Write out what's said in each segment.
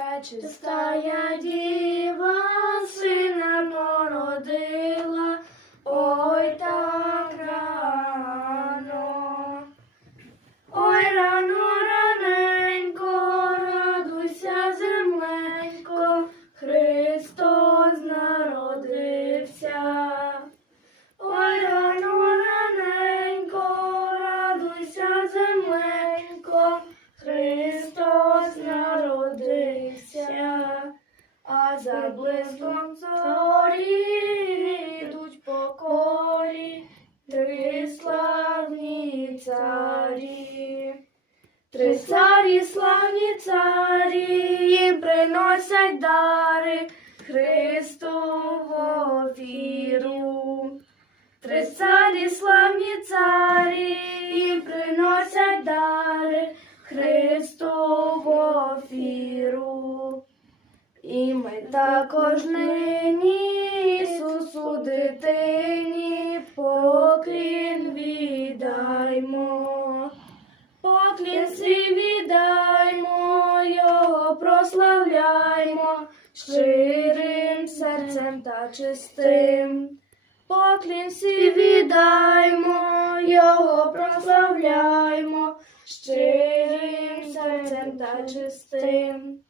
Пречистая діва сина породила, блиском зорі йдуть по колі три славні царі. Три царі, славні царі, приносять дари Христову віру. Три царі, славні царі, приносять дари Христову І ми також нині Ісусу дитині поклін віддаймо. Поклін свій віддаймо, Його прославляймо щирим серцем та чистим. Поклін свій віддаймо, Його прославляймо щирим серцем та чистим.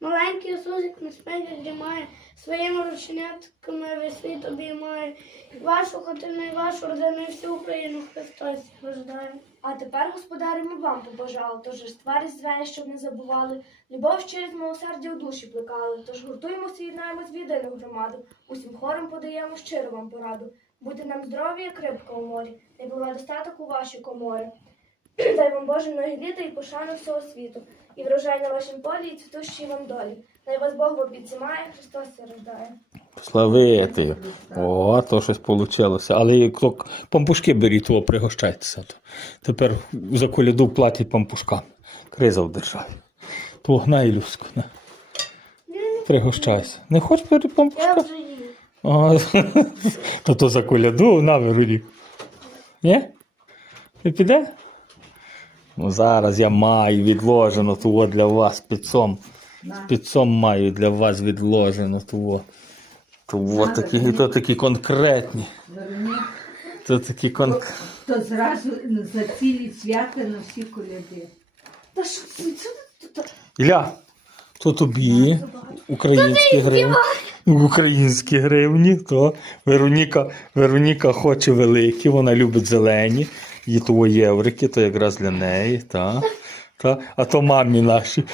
Маленький Ісусик на спеді дрімає, своїми рученятками весь світ обіймає. Вашу хатину, і вашу родину, і всю Україну Христос рождає. А тепер, господарі, ми вам побажали, тож Різдва різдвяне, щоб не забували, любов через милосердя у душі плекали, тож гуртуємося і єднаємось в єдину громаду, усім хором подаємо щиро вам пораду. Будьте нам здорові, як рибка у морі, не буває достаток у ваші комори. Дай вам Боже многі літа і пошану всього світу, і врожай на вашім полі, і цвітущій вам долі. Най вас Бог в обіці має, Христос се рождає. Славити. О, то щось вийшло. Але і хто пампушки беріть, того пригощайтеся. Тепер за коляду платять пампушкам. Криза в державі. То гнай Люську. Не. Пригощайся. Не хочеш бери Я вже їм. То то за коляду на Вероні. Ні? Не піде? Ну зараз я маю відложено того для вас підсом. Підсом маю для вас відложено того. То такі, то такі конкретні. То такі конкретні. то зразу за цілі свята на всі коляди. Та що це? це- це- це- Ілля, то тобі українські гривні. Українські гривні, то Вероніка, Вероніка хоче великі, вона любить зелені. Її твої еврики, то якраз для неї, та. Та, а то мамі наші